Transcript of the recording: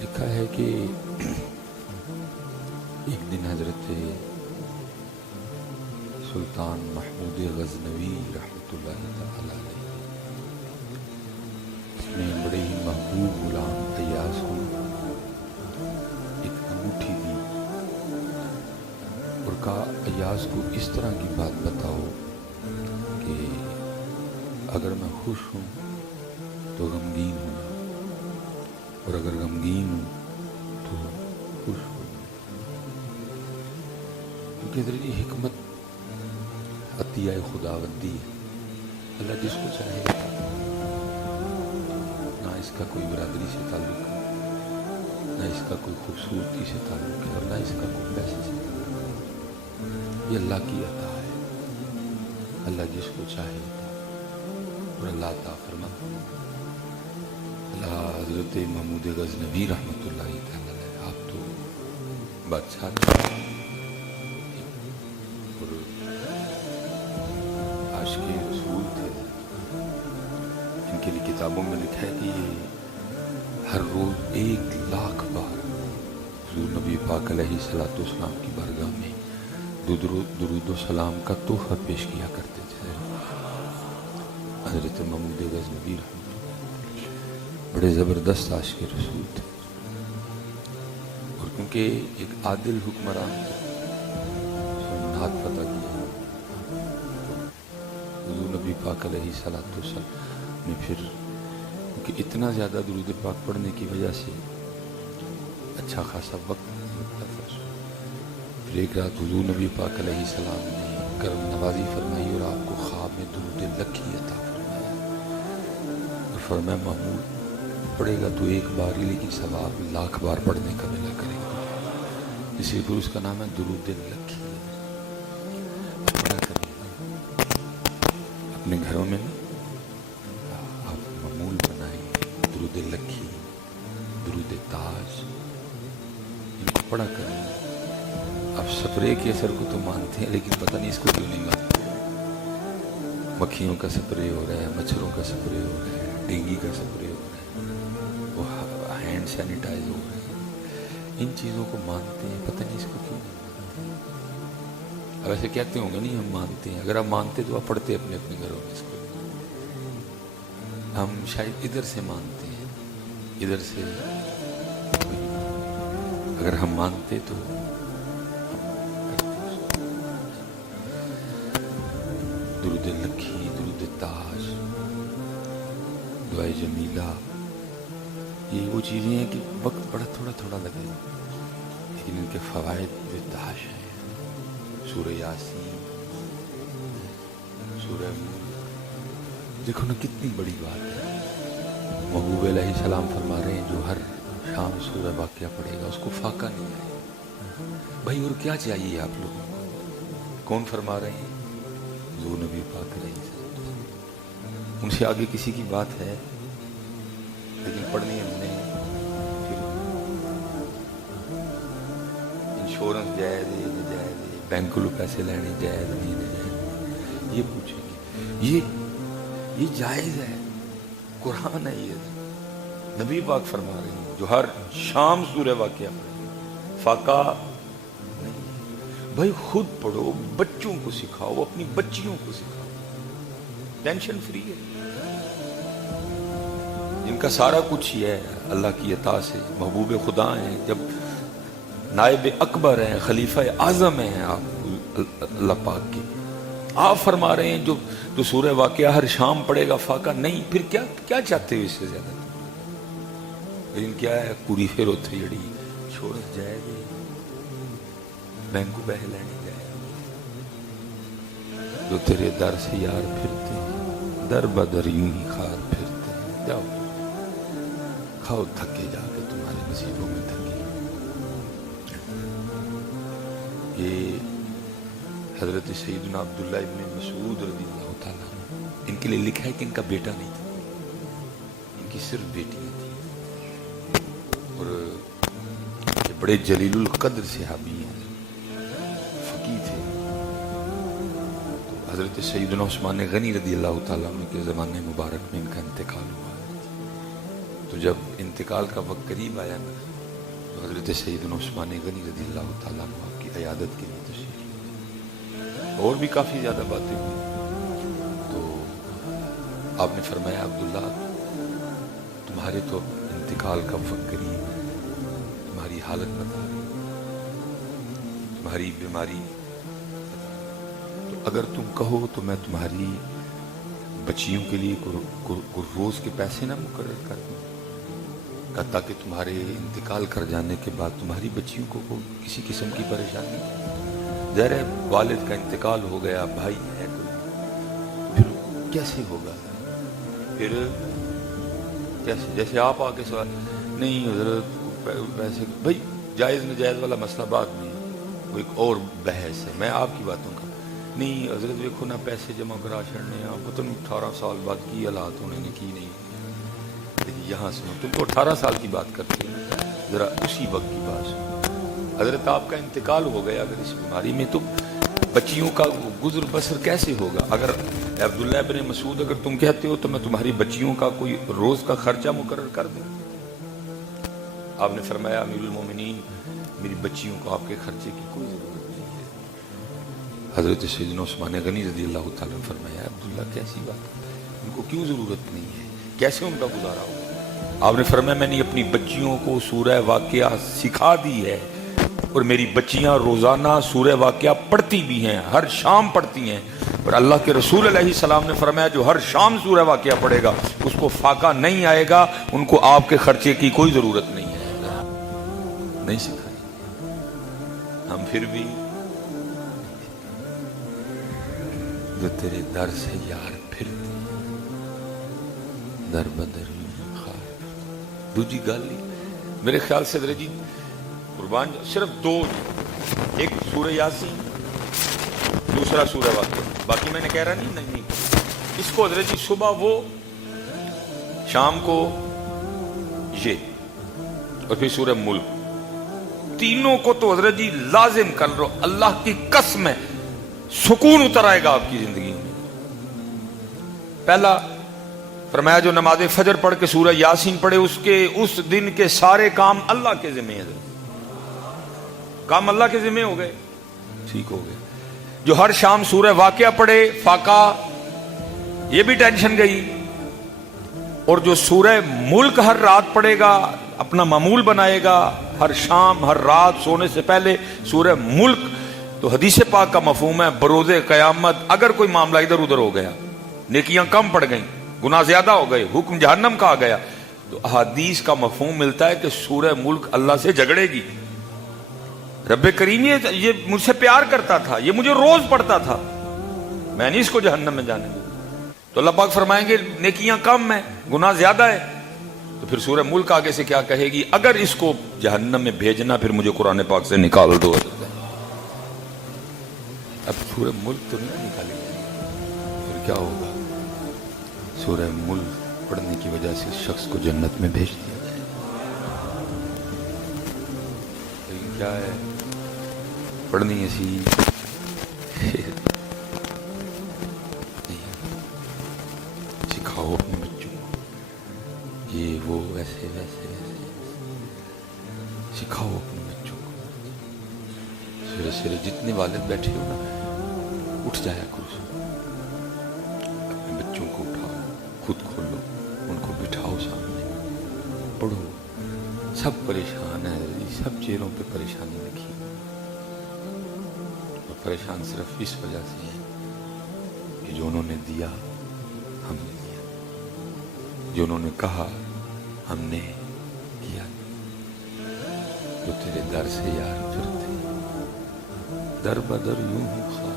لکھا ہے کہ ایک دن حضرت سلطان محمود غزنوی رحمۃ اللہ تعالی علیہ اپنے بڑے ہی محبوب غلام ایاز کو ایک انگوٹھی دی اور کہا ایاز کو اس طرح کی بات بتاؤ کہ اگر میں خوش ہوں تو غمگین ہوں اور اگر غمگین ہوں تو خوش ہوں. کیونکہ حضرت یہ حکمت عطیہ خداوندی ہے. اللہ جس کو چاہے نہ اس کا کوئی برادری سے تعلق ہے، نہ اس کا کوئی خوبصورتی سے تعلق ہے، اور نہ اس کا کوئی پیسے سے تعلق ہے. یہ اللہ کی عطا ہے. اللہ جس کو چاہے عطا اور اللہ عطا فرماتا ہے. اللہ حضرت محمود غزنوی رحمۃ اللہ تعالی علیہ آپ تو بادشاہ تھے اور عاشق رسول تھے. ان کے لیے کتابوں میں لکھا ہے کہ یہ ہر روز 1,00,000 بار حضور نبی پاک علیہ الصلوۃ والسلام کی بارگاہ میں درود و سلام کا تحفہ پیش کیا کرتے تھے. حضرت محمود غزنوی رحمۃ بڑے زبردست عاشق رسول تھے. اور کیونکہ ایک عادل حکمران تھے، سومنات فتح کیا، حضور نبی پاک علیہ الصلوۃ والسلام نے پھر کیونکہ اتنا زیادہ درود پاک پڑھنے کی وجہ سے اچھا خاصا وقت لگتا تھا. پھر ایک رات حضور نبی پاک علیہ السلام نے کرم نوازی فرمائی اور آپ کو خواب میں درود لکھی عطا فرمایا اور فرمایا محمود پڑھے گا تو ایک بار ہی لیکن ثواب 1,00,000 بار پڑھنے کا ملا کرے گا. اسی پر اس کا نام ہے درود لکھی. پڑھا کریں اپنے گھروں میں نا آپ معمول بنائیں درود لکھی، درود تاج، ان کو پڑھا کریں. آپ سپرے کے اثر کو تو مانتے ہیں لیکن پتہ نہیں اس کو کیوں نہیں مانتے. مکھیوں کا سپرے ہو رہا ہے، مچھروں کا سپرے ہو رہا ہے، ڈینگی کا سپرے ہو رہا ہے، وہ ہینڈ سینیٹائز ہو رہے ہیں. ان چیزوں کو مانتے ہیں، پتہ نہیں اس کو کیوں نہیں مانتے. اب ایسے کہتے ہوں گے نہیں ہم مانتے ہیں. اگر آپ مانتے تو آپ پڑھتے اپنے اپنے گھروں میں اس کو. ہم شاید ادھر سے مانتے ہیں، ادھر سے اگر ہم مانتے تو درود لکھی، درود تاج، دعائے جمیلہ، یہ وہ چیزیں ہیں کہ وقت بڑا تھوڑا تھوڑا لگے لیکن ان کے فوائد بے تحاشا ہیں. سورہ یاسین، سورہ ملک، دیکھو نا کتنی بڑی بات ہے. محبوب علیہ السلام فرما رہے ہیں جو ہر شام سورہ واقعہ پڑھے گا اس کو فاقہ نہیں آئے. بھائی اور کیا چاہیے آپ لوگوں کو؟ کون فرما رہے ہیں؟ حضور نبی پاک علیہ السلام. ان سے آگے کسی کی بات ہے لیکن پڑھنی ہم نے. پھر انشورنس جائز ہے نجائز ہے، بینک کو پیسے لینے جائز نہیں نجائز، یہ پوچھیں گے. یہ جائز ہے، قرآن ہے. یہ نبی پاک فرما رہے ہیں جو ہر شام سورہ واقعہ پڑھے فاقہ نہیں. بھائی خود پڑھو، بچوں کو سکھاؤ، اپنی بچیوں کو سکھاؤ. ٹینشن فری ہے. جن کا سارا کچھ ہی ہے اللہ کی عطا سے، محبوب خدا ہیں، جب نائب اکبر ہیں، خلیفہ اعظم ہیں آپ اللہ پاک کے، آپ فرما رہے ہیں جو سورہ واقعہ ہر شام پڑھے گا فاقہ نہیں. پھر کیا چاہتے ہو اس سے زیادہ؟ لیکن کیا ہے پوری پھر ہوتی جڑی چھوڑ جائے گی، بینک کو بہ لینے جائے جو تیرے در سے یار پھرتے ہیں، در بدر یوں ہی خار پھرتے ہیں. جاؤ کھاؤ تھکے جا کے تمہارے نصیبوں میں تھکے. یہ حضرت سیدنا عبداللہ ابن مسعود رضی اللہ تعالیٰ عنہ، ان کے لیے لکھا ہے کہ ان کا بیٹا نہیں تھا، ان کی صرف بیٹیاں تھیں. اور یہ بڑے جلیل القدر صحابی ہیں، فقیہ تھے. تو حضرت سیدنا عثمان غنی رضی اللہ تعالیٰ عنہ کے زمانے مبارک میں ان کا انتقال ہوا. تو جب انتقال کا وقت قریب آیا نا تو حضرت سیدنا عثمان غنی رضی اللہ تعالیٰ عنہ آپ کی عیادت کے لیے تشریف لے، اور بھی کافی زیادہ باتیں ہوئی۔ تو آپ نے فرمایا عبداللہ تمہارے تو انتقال کا وقت قریب ہے، تمہاری حالت بتا رہی، تمہاری بیماری، تو اگر تم کہو تو میں تمہاری بچیوں کے لیے کوئی روز کے پیسے نہ مقرر کر دوں، تاکہ تمہارے انتقال کر جانے کے بعد تمہاری بچیوں کو کسی قسم کی پریشانی نہیں۔ ظاہر ہے والد کا انتقال ہو گیا، بھائی ہے کوئی، پھر کیسے ہوگا؟ پھر جیسے آپ آ کے سوال نہیں حضرت پیسے، بھائی جائز نجائز والا مسئلہ بعد میں، وہ ایک اور بحث ہے، میں آپ کی باتوں کا نہیں حضرت دیکھو نا پیسے جمع کرا چھڑنے، آپ پتہ نہیں 18 سال بعد کی حالات ہونے نے کی نہیں، لیکن یہاں سنو، تم تو 18 سال کی بات کرتے ہو، ذرا اسی وقت کی بات سنو۔ حضرت آپ کا انتقال ہو گیا اگر اس بیماری میں، تو بچیوں کا گزر بسر کیسے ہوگا؟ اگر عبداللہ ابن مسعود اگر تم کہتے ہو تو میں تمہاری بچیوں کا کوئی روز کا خرچہ مقرر کر دوں۔ آپ نے فرمایا امیر المومنین میری بچیوں کو آپ کے خرچے کی کوئی ضرورت نہیں ہے۔ حضرت سیدنا عثمان غنی رضی اللہ تعالیٰ نے فرمایا عبداللہ کیسی بات، ان کو کیوں ضرورت نہیں ہے، کیسے ان کا گزارا ہوگا؟ آپ نے فرمایا میں نے اپنی بچیوں کو سورہ واقعہ سکھا دی ہے، اور میری بچیاں روزانہ سورہ واقعہ پڑھتی بھی ہیں، ہر شام پڑھتی ہیں، اور اللہ کے رسول علیہ السلام نے فرمایا جو ہر شام سورہ واقعہ پڑھے گا اس کو فاقہ نہیں آئے گا، ان کو آپ کے خرچے کی کوئی ضرورت نہیں ہے۔ نہیں سکھائی ہم پھر بھی جو تیرے در سے یار پھرتے در بدر خار۔ دوسری گل میرے خیال سے درجی قربان صرف دو، ایک سورہ یاسین، دوسرا سورہ واقعہ، باقی میں نے کہہ رہا نہیں اس کو حضرت جی صبح وہ، شام کو یہ، اور پھر سورہ ملک، تینوں کو تو حضرت جی لازم کر لو، اللہ کی قسم ہے سکون اتر آئے گا آپ کی زندگی میں۔ پہلا فرمایا جو نماز فجر پڑھ کے سورہ یاسین پڑھے اس دن کے سارے کام اللہ کے ذمہ ہیں، کام اللہ کے ذمہ ہو گئے، ٹھیک ہو گئے۔ جو ہر شام سورہ واقعہ پڑھے فاقہ، یہ بھی ٹینشن گئی، اور جو سورہ ملک ہر رات پڑھے گا اپنا معمول بنائے گا، ہر شام ہر رات سونے سے پہلے سورہ ملک، تو حدیث پاک کا مفہوم ہے بروز قیامت اگر کوئی معاملہ ادھر ادھر ہو گیا، نیکیاں کم پڑ گئیں، گناہ زیادہ ہو گئے، حکم جہنم کا آ گیا، تو احادیث کا مفہوم ملتا ہے کہ سورہ ملک اللہ سے جھگڑے گی، رب کریم یہ مجھ سے پیار کرتا تھا، یہ مجھے روز پڑھتا تھا، میں نہیں اس کو جہنم میں جانے دوں۔ تو اللہ پاک فرمائیں گے نیکیاں کم ہیں، گناہ زیادہ ہے، تو پھر سورہ ملک آگے سے کیا کہے گی، اگر اس کو جہنم میں بھیجنا پھر مجھے قرآن پاک سے نکال دو۔ اب سورہ ملک تو نہیں نکالے گی، پھر کیا ہوگا؟ سورہ ملک پڑھنے کی وجہ سے اس شخص کو جنت میں بھیج دیا جائے۔ لیکن کیا ہے پڑھنی ایسی سکھاؤ اپنے بچوں کو، یہ وہ ویسے ویسے ویسے سکھاؤ اپنے بچوں کو۔ سویرے سویرے جتنے والد بیٹھے ہو نا، اٹھ جایا کرو، اپنے بچوں کو اٹھاؤ، خود کھولو، ان کو بٹھاؤ سامنے، پڑھو۔ سب پریشان ہیں، سب چہروں پہ پریشانی لکھی، اور پریشان صرف اس وجہ سے ہے کہ جو انہوں نے دیا ہم نے دیا، جو انہوں نے کہا ہم نے کیا، جو تیرے در سے یار پھرتے در بدر یوں ہی خواہ